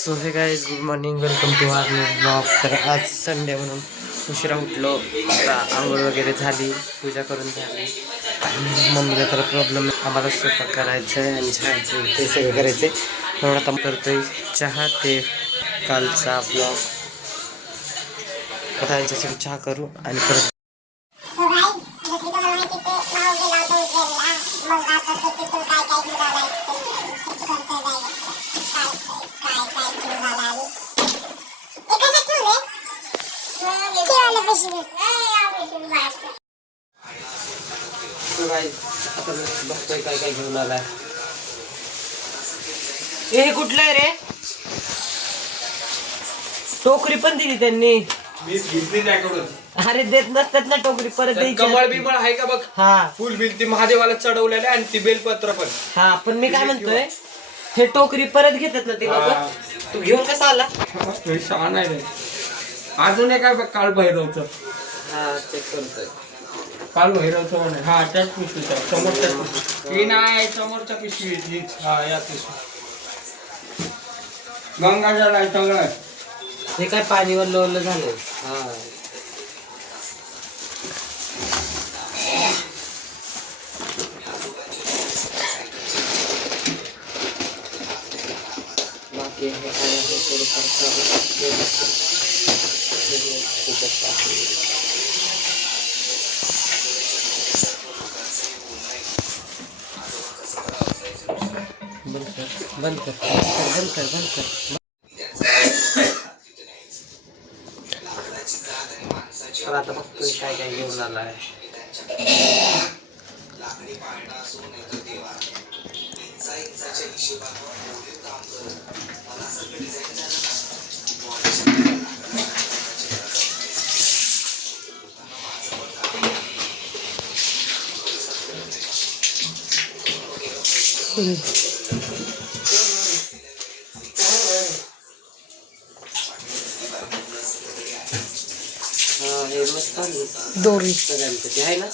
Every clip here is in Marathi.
So hey guys good morning, welcome to our new blog. तर आज संडे म्हणून उशिरा उठलो. आता आंघोळ वगैरे झाली, पूजा करून झाली. मम्मीला तर प्रॉब्लेम, आम्हाला स्वयंपाक करायचं आहे आणि चहाचं ते सगळं करायचं आहे. म्हणून आता करतोय चहा. ते कालचा ब्लॉग आता यांच्यासाठी चहा करू आणि परत आता बघतोय काय काय घेऊन आलाय. हे कुठलं आहे रे? टोकरी पण दिली त्यांनी. घेतली त्याकडून. अरे देत नसतात ना टोकरी, परत द्यायची. कमळ बिमळ आहे का बघ. हा फुल बिल ती महादेवाला चढवलेलं आणि ती बेलपत्र पण. हा पण मी काय म्हणतोय, हे टोकरी परत घेतात ना ते लोक. तू घेऊन कसा आला? छान आहे रे. अजून एक आहे काळ भैरवचं. हा चेक करतोय. काल भैरवचं म्हणे. हा त्याच पिशवीचा समोरच्या पिशवी नाही, समोरच्या पिशवी हीच. हा या पिशवी गंगाजल आहे सगळं. हे काय पाणीवर लोळलं झालं. हा बाकी हे काय आहे बंद कर बंद कर बंद कर बंद कर. तर आता बघतोय काय काय घेऊन आला आहे. हे मस्त दोरी सगळ्यांचं ते आहे ना.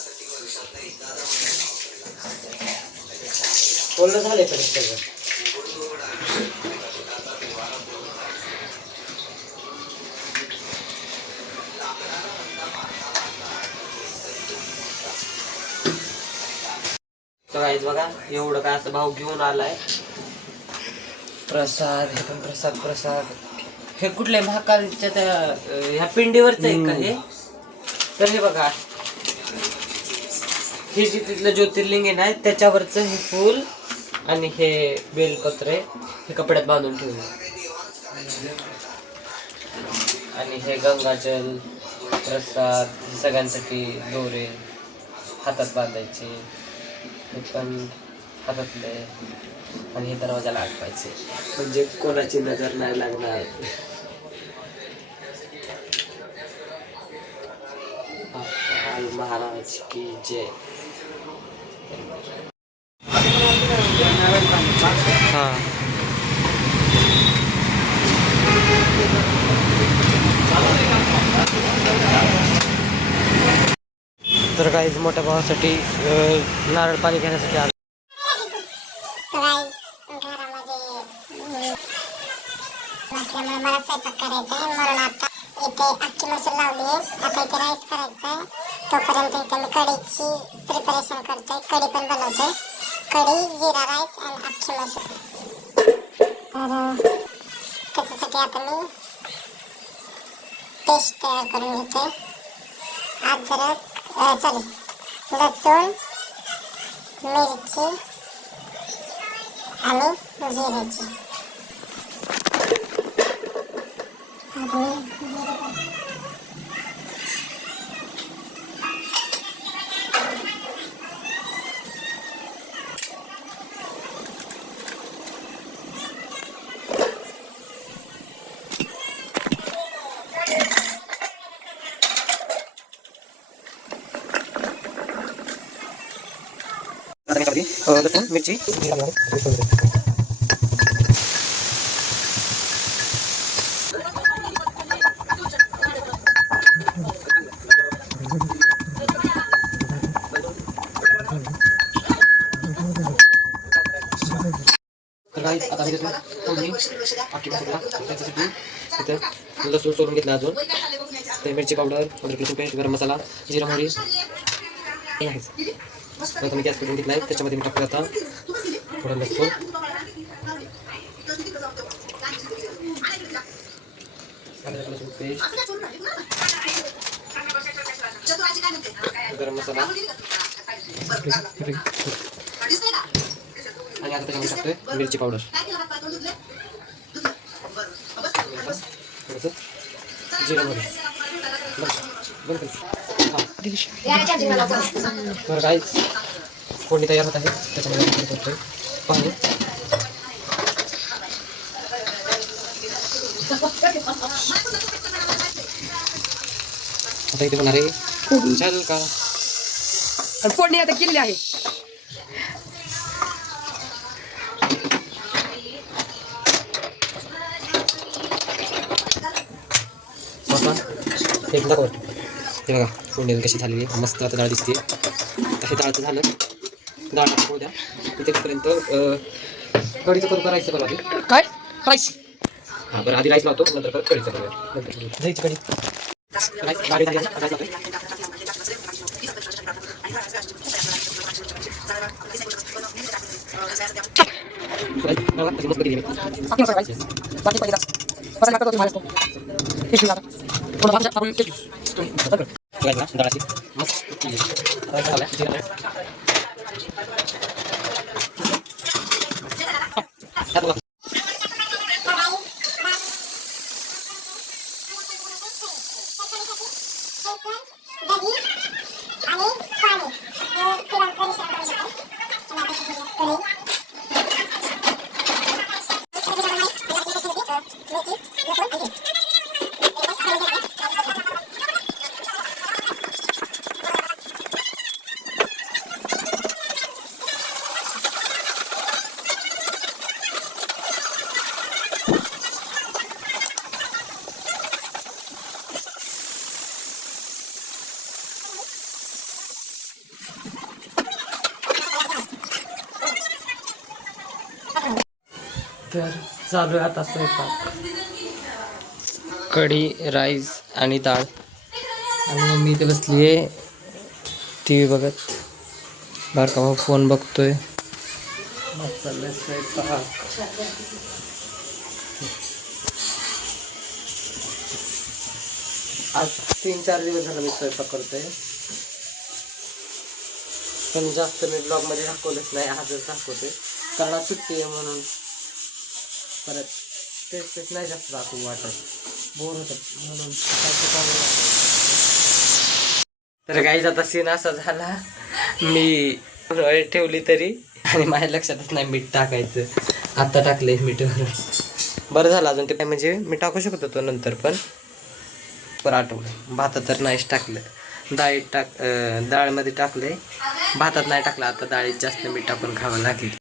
बोलणं झालंय पण सगळं. सगळ्याच बघा एवढं काय असं भाव घेऊन आलाय. प्रसाद, हे पण प्रसाद प्रसाद. हे कुठल्या महाकालच्या त्या ह्या पिंडीवरच आहे का हे? तर हे बघा, हे जे तिथलं ज्योतिर्लिंग आहे ना त्याच्यावरच हे फूल आणि हे बेलपत्र हे कपड्यात बांधून ठेवले. आणि हे गंगाजल प्रसाद, सगळ्यांसाठी दोरे हातात बांधायचे. हे पण हातातले आणि हे दरवाजाला अटवायचे म्हणजे कोणाची नजर नाही लागणार. महाराज की जय. हा तर काहीच मोठ्या भावासाठी नारळ पाणी घेण्यासाठी आलो. मला स्वयंपाक करायचा आहे म्हणून आता इथे अख्खी मसूर लावली आहे. आता इथे राईस करायचा आहे. तोपर्यंत इथे मी कढीची प्रिपरेशन करतोय. कढी पण बनवतोय. कढी, जिरा राईस आणि अख्खी मसूर. तर त्याच्यासाठी आता मी पेस्ट तयार करून घेतोय. अद्रक लसूण, मिरची आणि जिऱ्याची. लसूण मिरची गाइस आता आधी घेतो फोडणी अख्खी मसाला त्याच्यासाठी इथं लसूण सोलून घेतला अजून ते मिरची पावडर अद्रक लसूण पेस्ट गरम मसाला जिरा मोहरी हे आहेच. आता मी गॅस करून घेतला आहे त्याच्यामध्ये मी टाकतो आता थोडं लसूण लसूण पेस्ट गरम मसाला आणि आता त्याच्यामध्ये टाकतोय मिरची पावडर थोडंसं जिरा मोहरी बरं काय फोडणी तयार होत आहे त्याच्यामध्ये करतोय पाणी आता इथे होणार आहे चल का फोडणी आता केलेली आहे. एक दाखव हे बघा फोडणी कशी झालेली आहे मस्त आता डाळ दिसते आता हे डाळचं झालं डाळ टाकू द्या तिथेपर्यंत कढीचं करू करायचं बरं आधी काय राईस हां बरं आधी राईस लावतो नंतर परत कढीचं करूया जायची कढी राईस गाडी झाली राईस लावतोय मस्त केली बाकी मसाला राईस बाकी पाहिजे मसाला लागतो तुम्हाला टेस्टी लागतो थोडं भात आपण डाळाची मस्त तर चालू आहे आता स्वयंपाक कढी राईस आणि डाळ आणि मम्मी इथे बसली आहे टी व्ही बघत बारका भाऊ फोन बघतोय मग चाललंय स्वयंपाक आज 3-4 दिवस झाला मी स्वयंपाक करतोय पण जास्त मी ब्लॉगमध्ये दाखवलंच नाही आजच दाखवते कारण आज सुट्टी आहे म्हणून परत तेच नाही जास्त दाखवू वाटत बोर होतात म्हणून तर काही आता सीन असा झाला मी ठेवली तरी आणि माझ्या लक्षातच नाही मीठ टाकायचं आता टाकले मीठ बरं झालं अजून ते काय म्हणजे मी टाकू शकत होतो नंतर पण आठवलं भातात तर नाहीच टाकलं डाळमध्ये टाकले भातात नाही टाकलं आता डाळीत जास्त मीठ टाकून खावं लागेल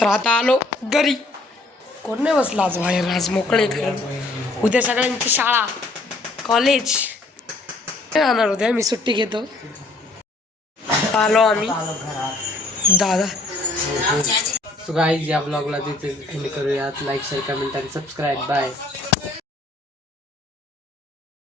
तर आता आलो घरी. कोण नाही बसला आज बाहेर, आज मोकळे घर. उद्या सगळ्यांची शाळा कॉलेज राहणार उद्या, मी सुट्टी घेतो. आलो आम्ही दादा. सो गाईज या ब्लॉगला तिथे एंड करूयात. लाईक शेअर कमेंट आणि सबस्क्राईब. बाय.